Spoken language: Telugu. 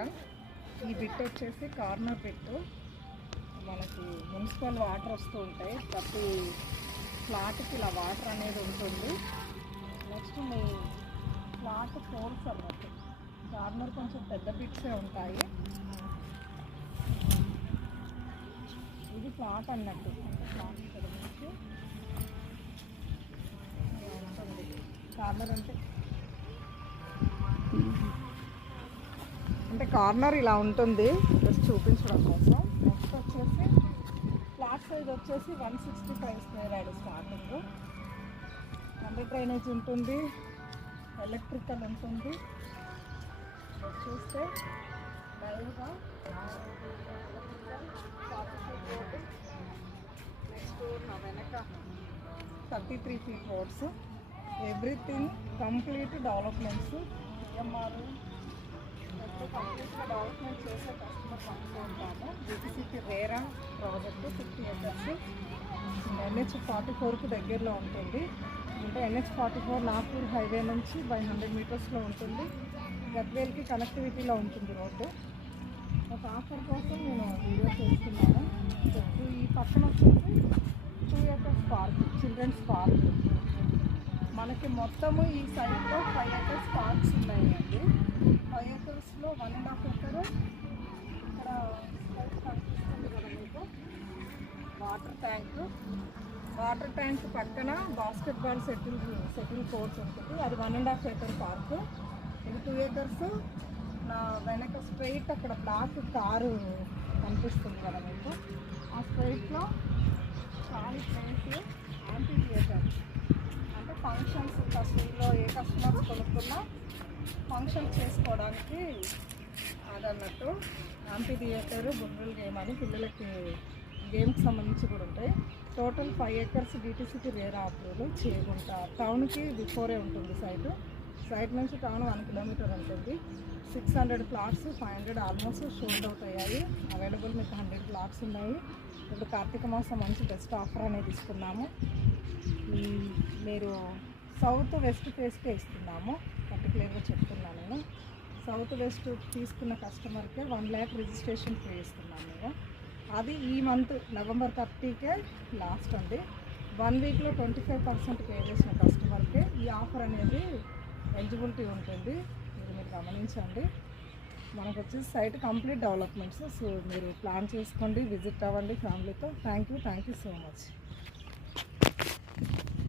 సెకండ్. ఈ బిట్ వచ్చేసి కార్నర్ బిట్. మనకి మున్సిపల్ వాటర్ వస్తూ ఉంటాయి, ప్రతి ఫ్లాట్కి ఇలా వాటర్ అనేది ఉంటుంది. నెక్స్ట్ మీ ఫ్లాట్ హోల్స్ అన్నట్టు కార్నర్ కొంచెం పెద్ద బిట్సే ఉంటాయి. ఇది ఫ్లాట్ అన్నట్టు, అంటే ఫ్లాట్ ఇక్కడ నుంచి ఉంటుంది. కార్నర్ అంటే కార్నర్ ఇలా ఉంటుంది, జస్ట్ చూపించడం కోసం. నెక్స్ట్ వచ్చేసి ఫ్లాట్ సైజ్ వచ్చేసి 165 square yard starting. Under drainage ఉంటుంది, ఎలక్ట్రికల్ ఉంటుంది. చూస్తే లైవ్గా నెక్స్ట్ నా వెనక 33 feet roads. Everything complete developments. EMR కంప్లీట్గా డెవలప్మెంట్ చేసే కస్టమర్ పంపుకుంటాము. జీటీసీకి రేరా ప్రాజెక్టు 50 acres NH44కు దగ్గరలో ఉంటుంది. అంటే NH44 నాగ్పూర్ హైవే నుంచి బై 100 మీటర్స్లో ఉంటుంది. గద్వేల్కి కనెక్టివిటీలో ఉంటుంది రోడ్డు. ఒక ఆఫర్ కోసం నేను వీడియో చేస్తున్నాను. ఈ పక్కన వచ్చేసి 2 acres పార్క్, చిల్డ్రన్స్ పార్క్. మనకి మొత్తము ఈ సైడ్లో 5 acres పార్క్స్ ఉన్నాయండి. 5 acresలో 1.5 acre ఇక్కడ కనిపిస్తుంది కదా మీకు వాటర్ ట్యాంక్ పక్కన బాస్కెట్బాల్ సెటిల్ కోర్ట్స్ ఉంటుంది. అది 1.5 acre పార్క్. ఇది 2 acres. నా వెనక స్ట్రైట్ అక్కడ బ్లాక్ కారు కనిపిస్తుంది కదా మీకు, ఆ స్ట్రైట్లో ఖాళీ ప్లేస్ యాంటీ థియేటర్. అంటే ఫంక్షన్స్ కస్టమర్లో ఏ కస్టమర్స్ కొనుక్కున్నా ఫంక్షన్స్ చేసుకోవడానికి అదన్నట్టు. యాంటీ థియేటర్, బుర్రల్ గేమ్ అని పిల్లలకి గేమ్కి సంబంధించి కూడా ఉంటాయి. టోటల్ 5 acres డీటీసీకి రేరా అప్రూవల్. చేగుంట టౌన్కి బిఫోరే ఉంటుంది సైట్ నుంచి టౌన్ 1 kilometer ఉంటుంది. 600 ప్లాట్స్, 500 ఆల్మోస్ట్ షోల్డ్ అవుట్ అయ్యాయి. అవైలబుల్ మీకు 100 ప్లాట్స్ ఉన్నాయి. ఇప్పుడు కార్తీక మాసం మంచి బెస్ట్ ఆఫర్ అనేది ఇస్తున్నాము. మీరు సౌత్ వెస్ట్ ఫేస్కే ఇస్తున్నాము, పర్టికులర్గా చెప్తున్నాను నేను. సౌత్ వెస్ట్ తీసుకున్న కస్టమర్కే 1 lakh రిజిస్ట్రేషన్ ఫీ ఇస్తున్నాము మేము. అది ఈ మంత్ November 30కే లాస్ట్ అండి. 1 weekలో 25% పే చేసిన కస్టమర్కే ఈ ఆఫర్ అనేది ఎలిజిబిలిటీ ఉంటుంది. ఇది మీరు గమనించండి. మనకు వచ్చేసి సైట్ కంప్లీట్ డెవలప్మెంట్స్. సో మీరు ప్లాన్ చేసుకోండి, విజిట్ అవ్వండి ఫ్యామిలీతో. Thank you so much.